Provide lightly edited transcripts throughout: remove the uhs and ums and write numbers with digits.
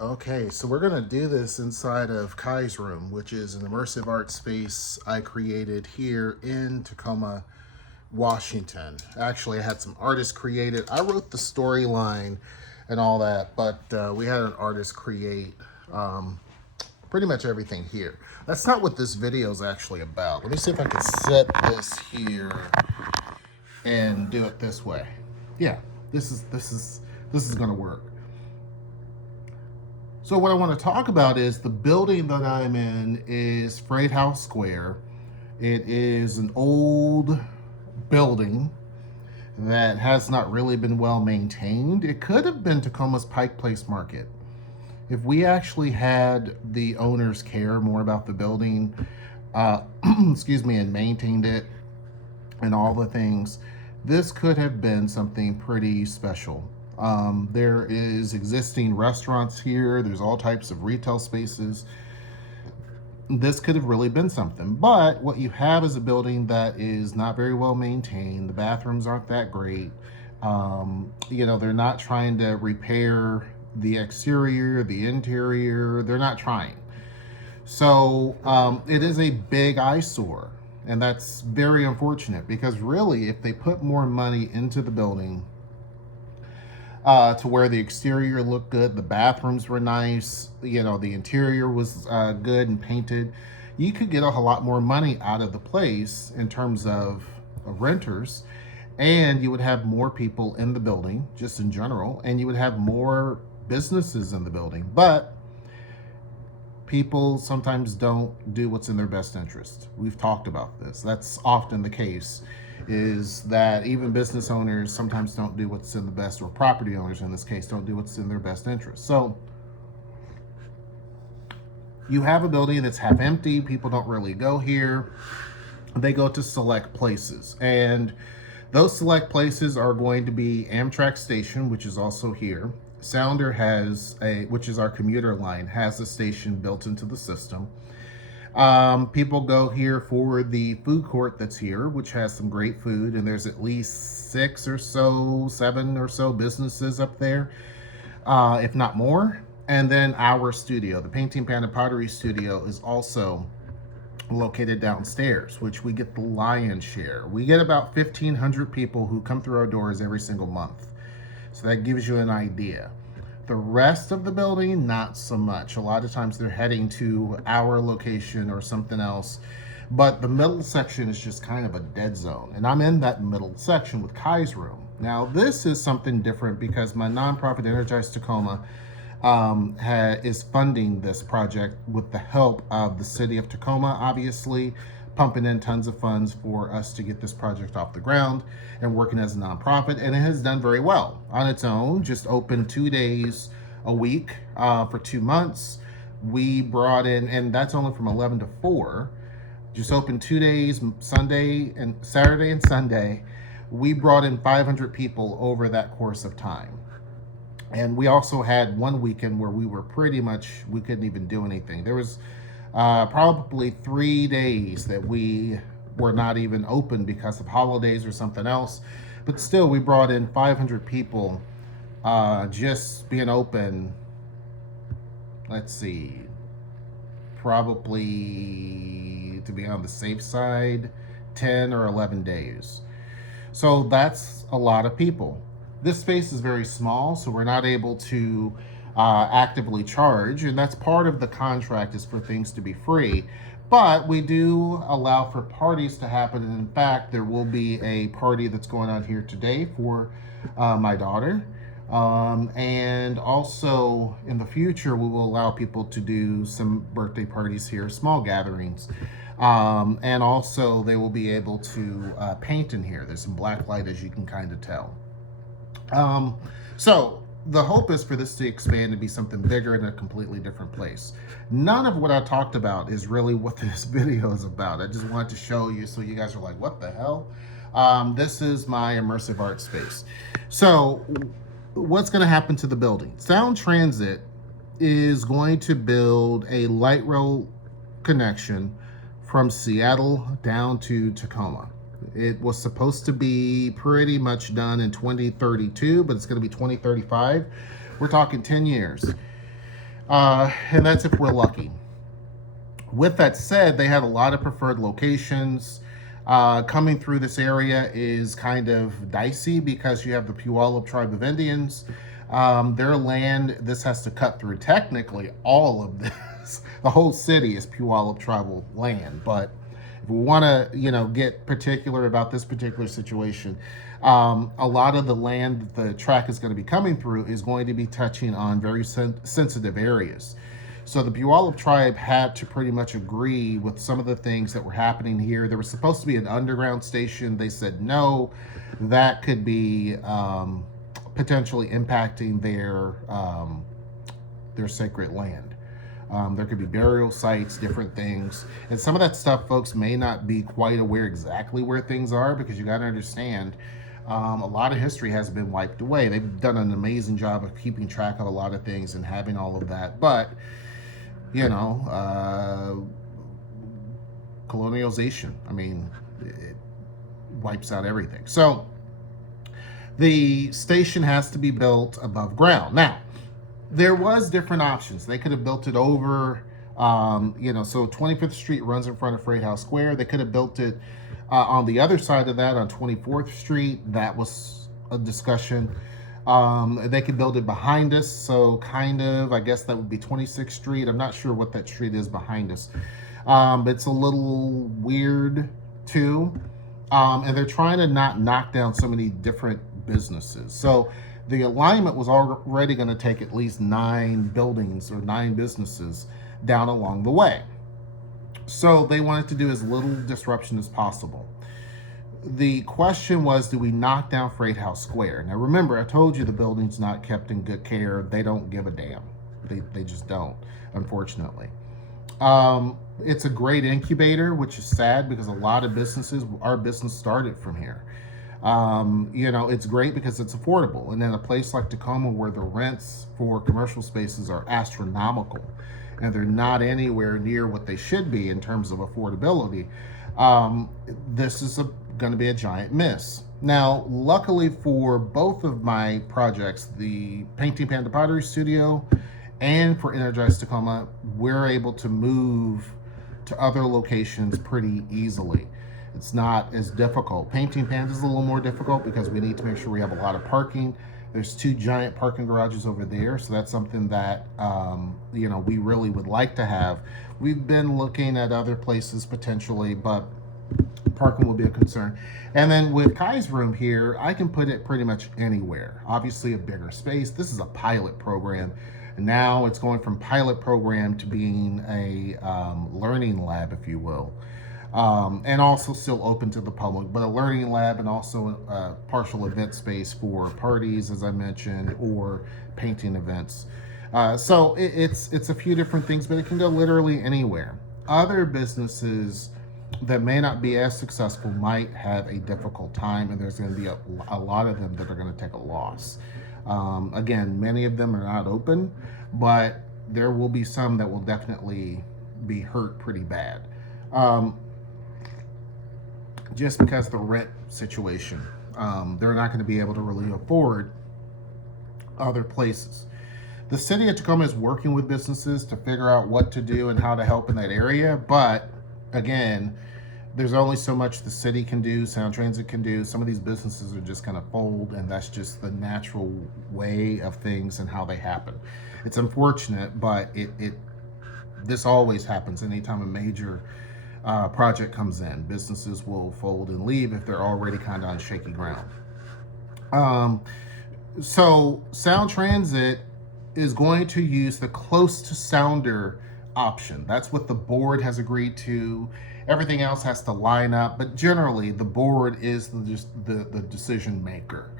Okay, so we're gonna do this inside of Kai's room, which is an immersive art space I created here in Tacoma, Washington. Actually, I had some artists create it. I wrote the storyline and all that, but we had an artist create pretty much everything here. That's not what this video is actually about. Let me see if I can set this here and do it this way. Yeah, this is gonna work. So what I want to talk about is the building that I'm in is Freighthouse Square. It is an old building that has not really been well maintained. It could have been Tacoma's Pike Place Market. If we actually had the owners care more about the building, excuse me, and maintained it and all the things, this could have been something pretty special. There is existing restaurants here. There's all types of retail spaces. This could have really been something, but what you have is a building that is not very well maintained. The bathrooms aren't that great. They're not trying to repair the exterior, the interior. They're not trying. So it is a big eyesore, and that's very unfortunate because really, if they put more money into the building, to where the exterior looked good, the bathrooms were nice, the interior was good and painted, you could get a lot more money out of the place in terms of renters, and you would have more people in the building just in general, and you would have more businesses in the building. But people sometimes don't do what's in their best interest. We've talked about this. That's often the case, is that even business owners sometimes don't do what's in the best, or property owners in this case, don't do what's in their best interest. So you have a building that's half empty. People don't really go here. They go to select places. And those select places are going to be Amtrak Station, which is also here. Sounder which is our commuter line, has a station built into the system. People go here for the food court that's here, which has some great food, and there's at least 7 or so businesses up there, if not more. And then our studio, the Painting Pan and Pottery Studio, is also located downstairs, which we get the lion's share. We get about 1,500 people who come through our doors every single month. So that gives you an idea. The rest of the building, not so much. A lot of times they're heading to our location or something else. But the middle section is just kind of a dead zone. And I'm in that middle section with Kai's room. Now, this is something different because my nonprofit, Energize Tacoma, is funding this project with the help of the city of Tacoma, obviously, pumping in tons of funds for us to get this project off the ground and working as a nonprofit. And it has done very well on its own. Just open 2 days a week for 2 months. We brought in, and that's only from 11 to 4, just open 2 days, Saturday and Sunday. We brought in 500 people over that course of time. And we also had one weekend where we couldn't even do anything. There was probably 3 days that we were not even open because of holidays or something else. But still, we brought in 500 people just being open, let's see, probably, to be on the safe side, 10 or 11 days. So that's a lot of people. This space is very small, so we're not able to actively charge, and that's part of the contract, is for things to be free. But we do allow for parties to happen, and in fact, there will be a party that's going on here today for my daughter. And also in the future, we will allow people to do some birthday parties here, small gatherings. And also they will be able to paint in here. There's some black light, as you can kind of tell. So the hope is for this to expand and be something bigger in a completely different place. None of what I talked about is really what this video is about. I just wanted to show you so you guys are like, what the hell? This is my immersive art space. So what's going to happen to the building? Sound Transit is going to build a light rail connection from Seattle down to Tacoma. It was supposed to be pretty much done in 2032, but it's going to be 2035. We're talking 10 years. And that's if we're lucky. With that said, they have a lot of preferred locations. Coming through this area is kind of dicey because you have the Puyallup tribe of Indians. Their land, this has to cut through technically all of this. The whole city is Puyallup tribal land. But if we want to, get particular about this particular situation, a lot of the land that the track is going to be coming through is going to be touching on very sensitive areas. So the Puyallup tribe had to pretty much agree with some of the things that were happening here. There was supposed to be an underground station. They said no. That could be potentially impacting their sacred land. There could be burial sites, different things. And some of that stuff, folks may not be quite aware exactly where things are, because you got to understand, a lot of history has been wiped away. They've done an amazing job of keeping track of a lot of things and having all of that. But colonialization, I mean, it wipes out everything. So the station has to be built above ground. Now, there was different options. They could have built it over, so 25th Street runs in front of Freighthouse Square. They could have built it on the other side of that on 24th Street. That was a discussion. They could build it behind us, so kind of, I guess that would be 26th Street. I'm not sure what that street is behind us. It's a little weird too. And they're trying to not knock down so many different businesses. So the alignment was already going to take at least 9 buildings or 9 businesses down along the way. So they wanted to do as little disruption as possible. The question was, do we knock down Freighthouse Square? Now remember, I told you the building's not kept in good care. They don't give a damn. They just don't, unfortunately. It's a great incubator, which is sad because a lot of our business started from here. It's great because it's affordable. And then a place like Tacoma, where the rents for commercial spaces are astronomical and they're not anywhere near what they should be in terms of affordability, this is going to be a giant miss. Now, luckily for both of my projects, the Painting Panda Pottery Studio and for Energized Tacoma, we're able to move to other locations pretty easily. It's not as difficult. Painting Panda is a little more difficult because we need to make sure we have a lot of parking. There's 2 giant parking garages over there, so that's something that we really would like to have. We've been looking at other places potentially, but parking will be a concern. And then with Kai's room here, I can put it pretty much anywhere. Obviously a bigger space. This is a pilot program. Now it's going from pilot program to being a learning lab, if you will. And also still open to the public, but a learning lab and also a partial event space for parties, as I mentioned, or painting events. So it's a few different things, but it can go literally anywhere. Other businesses that may not be as successful might have a difficult time, and there's going to be a lot of them that are going to take a loss. Again, many of them are not open, but there will be some that will definitely be hurt pretty bad. Just because of the rent situation, they're not going to be able to really afford other places. The city of Tacoma is working with businesses to figure out what to do and how to help in that area, but again, there's only so much the city can do, Sound Transit can do. Some of these businesses are just going to fold, and that's just the natural way of things and how they happen. It's unfortunate, but this always happens anytime a major project comes in. Businesses will fold and leave if they're already kind of on shaky ground. So Sound Transit is going to use the close to sounder option. That's what the board has agreed to. Everything else has to line up, but generally the board is the decision maker.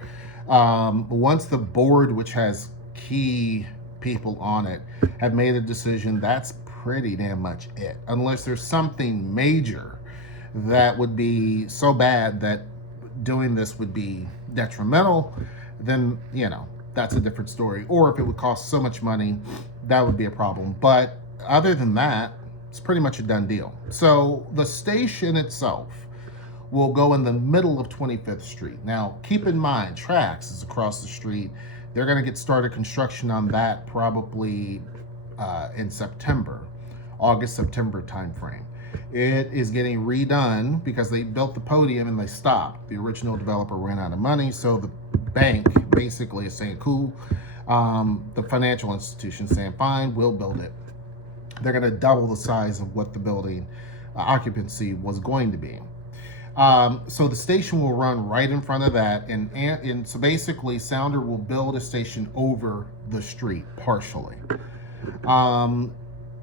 Once the board, which has key people on it, have made a decision, that's pretty damn much it. Unless there's something major that would be so bad that doing this would be detrimental, then that's a different story. Or if it would cost so much money, that would be a problem. But other than that, it's pretty much a done deal. So the station itself will go in the middle of 25th Street. Now, keep in mind, Trax is across the street. They're going to get started construction on that probably in September, August, September timeframe. It is getting redone because they built the podium and they stopped. The original developer ran out of money, so the bank basically is saying, cool. The financial institution saying, fine, we'll build it. They're going to double the size of what the building occupancy was going to be. So the station will run right in front of that, and so basically Sounder will build a station over the street partially.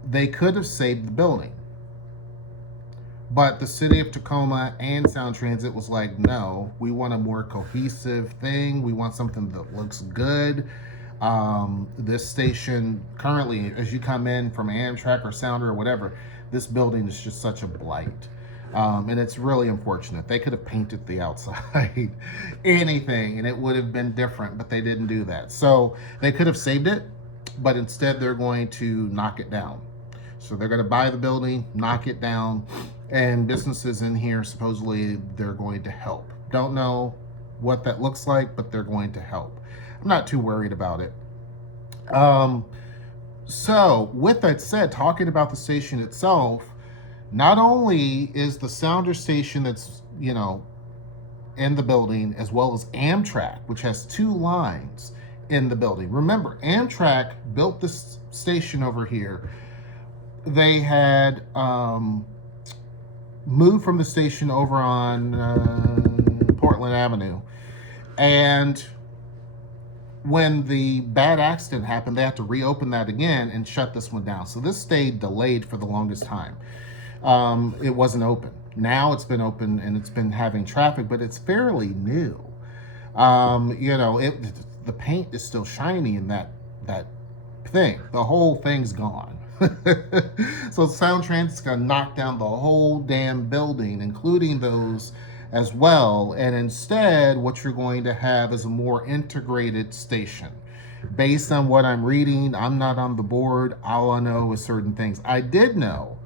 They could have saved the building, but the city of Tacoma and Sound Transit was like, no, we want a more cohesive thing. We want something that looks good. This station currently, as you come in from Amtrak or Sounder or whatever, this building is just such a blight. And it's really unfortunate. They could have painted the outside, anything, and it would have been different, but they didn't do that. So they could have saved it, but instead they're going to knock it down. So they're going to buy the building, knock it down, and businesses in here, supposedly they're going to help. Don't know what that looks like, but they're going to help. I'm not too worried about it. So with that said, talking about the station itself, not only is the Sounder station that's, in the building, as well as Amtrak, which has 2 lines in the building. Remember, Amtrak built this station over here. They had moved from the station over on Portland Avenue. And when the bad accident happened, they had to reopen that again and shut this one down. So this stayed delayed for the longest time. It wasn't open. Now it's been open and it's been having traffic, but it's fairly new. The paint is still shiny in that thing. The whole thing's gone. So Sound Transit's gonna knock down the whole damn building, including those as well. And instead, what you're going to have is a more integrated station. Based on what I'm reading, I'm not on the board. All I know is certain things. I did know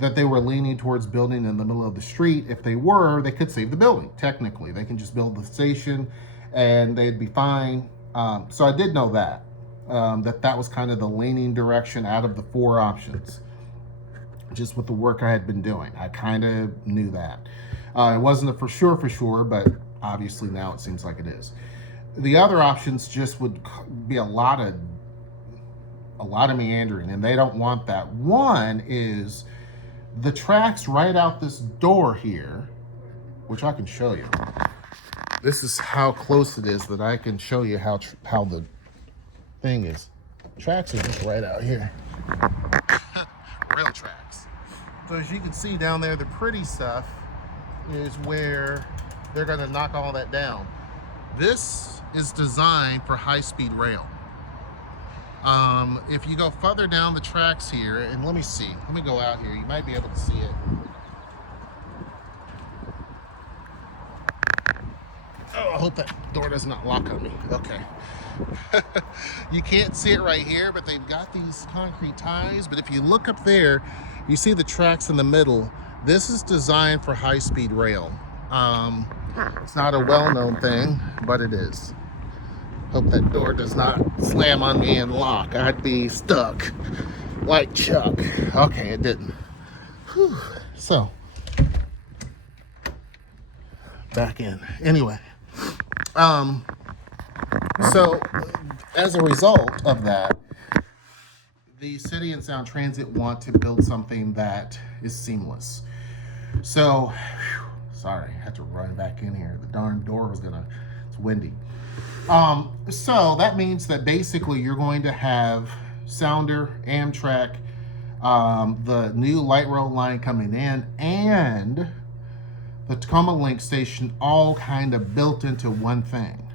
that they were leaning towards building in the middle of the street. If they were, they could save the building. Technically, they can just build the station and they'd be fine. So I did know that. That was kind of the leaning direction out of the 4 options. Just with the work I had been doing, I kind of knew that. It wasn't a for sure, but obviously now it seems like it is. The other options just would be a lot of meandering, and they don't want that. One is the tracks right out this door here, which I can show you. This is how close it is that I can show you how the thing is. Tracks are just right out here. Rail tracks. So as you can see down there, the pretty stuff is where they're going to knock all that down. This is designed for high-speed rail. If you go further down the tracks here, and let me see, let me go out here, you might be able to see it. Oh, I hope that door does not lock on me. Okay. You can't see it right here, but they've got these concrete ties. But if you look up there, you see the tracks in the middle. This is designed for high-speed rail. It's not a well-known thing, but it is. Hope that door does not slam on me and lock. I'd be stuck like Chuck. Okay, it didn't. Whew. So, back in. Anyway, so as a result of that, the city and Sound Transit want to build something that is seamless. So, sorry, I had to run back in here. The darn door was it's windy. So that means that basically you're going to have Sounder, Amtrak, the new light rail line coming in, and the Tacoma Link station all kind of built into one thing.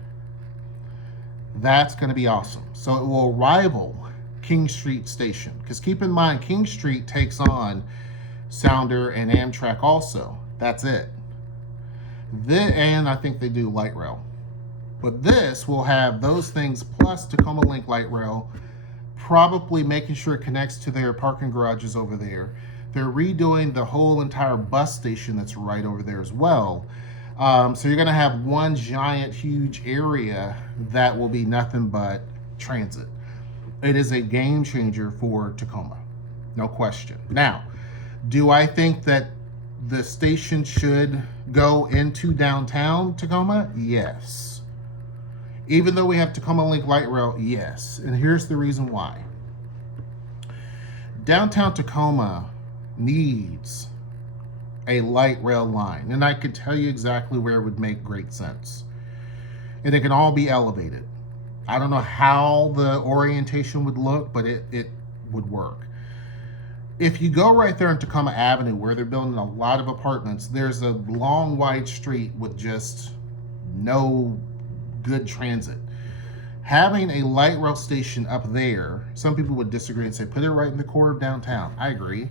That's going to be awesome. So it will rival King Street Station. Because keep in mind, King Street takes on Sounder and Amtrak also. That's it. And I think they do light rail. But this will have those things plus Tacoma Link light rail, probably making sure it connects to their parking garages over there. They're redoing the whole entire bus station that's right over there as well. So you're going to have one giant, huge area that will be nothing but transit. It is a game changer for Tacoma, no question. Now, do I think that the station should go into downtown Tacoma? Yes. Even though we have Tacoma Link Light Rail, yes. And here's the reason why. Downtown Tacoma needs a light rail line, and I could tell you exactly where it would make great sense. And it can all be elevated. I don't know how the orientation would look, but it would work. If you go right there on Tacoma Avenue where they're building a lot of apartments, there's a long, wide street with just no good transit. Having a light rail station up there, some people would disagree and say, put it right in the core of downtown. I agree.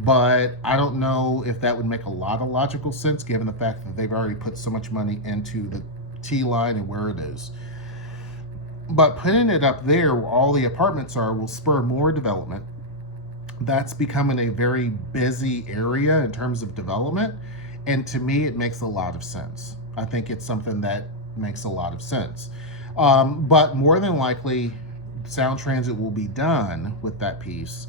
But I don't know if that would make a lot of logical sense given the fact that they've already put so much money into the T line and where it is. But putting it up there where all the apartments are will spur more development. That's becoming a very busy area in terms of development. And to me, it makes a lot of sense. I think it's something that makes a lot of sense. But more than likely, Sound Transit will be done with that piece,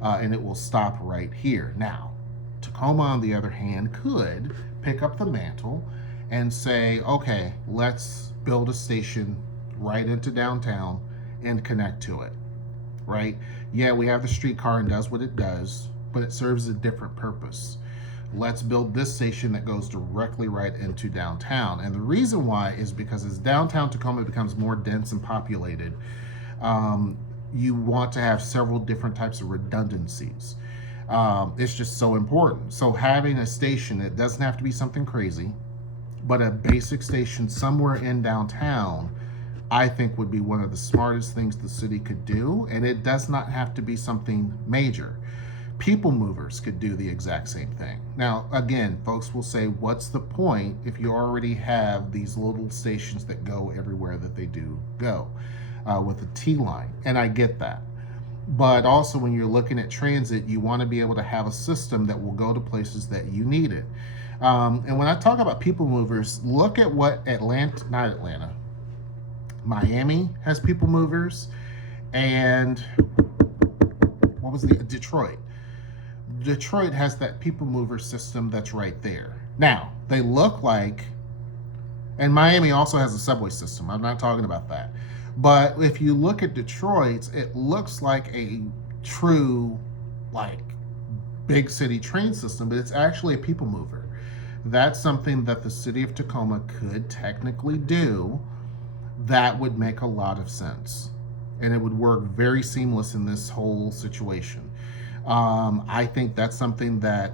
and it will stop right here. Now, Tacoma, on the other hand, could pick up the mantle and say, okay, let's build a station right into downtown and connect to it. Right? Yeah, we have the streetcar and does what it does, but it serves a different purpose. Let's build this station that goes directly right into downtown. And the reason why is because as downtown Tacoma becomes more dense and populated, you want to have several different types of redundancies. It's just so important. So having a station, it doesn't have to be something crazy, but a basic station somewhere in downtown, I think would be one of the smartest things the city could do, and it does not have to be something major. People movers could do the exact same thing. Now, again, folks will say, what's the point if you already have these little stations that go everywhere that they do go with the T line? And I get that. But also when you're looking at transit, you want to be able to have a system that will go to places that you need it. And when I talk about people movers, look at what Miami has people movers, and what was Detroit? Detroit has that people mover system that's right there. Now, they look like, and Miami also has a subway system. I'm not talking about that. But if you look at Detroit's, it looks like a true, like, big city train system, but it's actually a people mover. That's something that the city of Tacoma could technically do that would make a lot of sense. And it would work very seamless in this whole situation. I think that's something that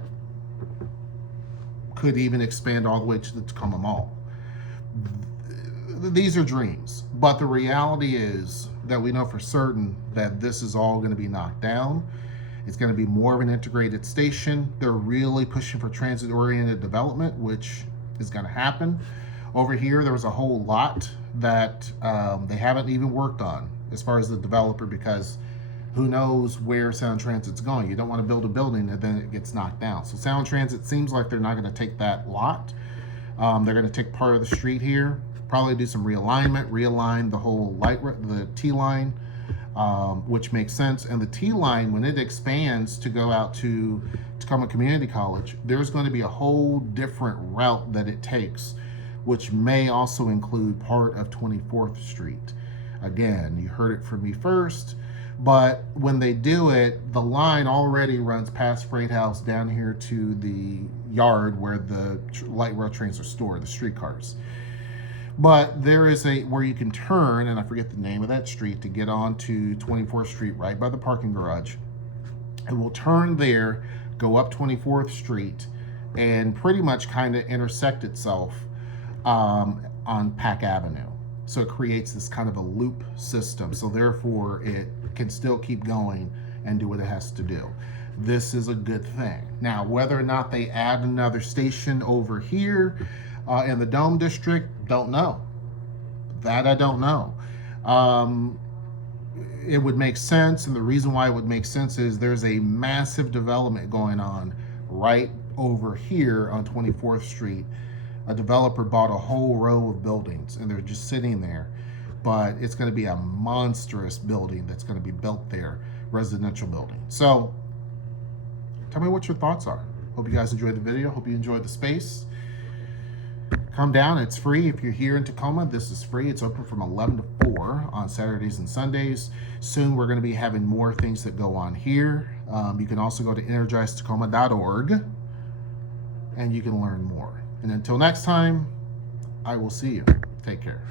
could even expand all the way to the Tacoma Mall. These are dreams, but the reality is that we know for certain that this is all going to be knocked down. It's going to be more of an integrated station. They're really pushing for transit-oriented development, which is going to happen. Over here, there was a whole lot that they haven't even worked on as far as the developer, because who knows where Sound Transit's going. You don't want to build a building and then it gets knocked down. So Sound Transit seems like they're not going to take that lot. They're going to take part of the street here, probably do some realignment, realign the whole the T line, which makes sense. And the T line, when it expands to go out to Tacoma Community College, there's going to be a whole different route that it takes, which may also include part of 24th Street. Again, you heard it from me first, but when they do it, the line already runs past Freighthouse down here to the yard where the light rail trains are stored, the streetcars. But there is where you can turn, and I forget the name of that street, to get onto 24th Street right by the parking garage. It will turn there, go up 24th Street, and pretty much kind of intersect itself on Pack Avenue. So it creates this kind of a loop system. So therefore, it can still keep going and do what it has to do. This is a good thing. Now, whether or not they add another station over here in the Dome District, don't know. That I don't know. It would make sense, and the reason why it would make sense is there's a massive development going on right over here on 24th Street. A developer bought a whole row of buildings, and they're just sitting there. but it's going to be a monstrous building that's going to be built there, residential building. So tell me what your thoughts are. Hope you guys enjoyed the video. Hope you enjoyed the space. Come down. It's free. If you're here in Tacoma, this is free. It's open from 11 to 4 on Saturdays and Sundays. Soon we're going to be having more things that go on here. You can also go to energizetacoma.org and you can learn more. And until next time, I will see you. Take care.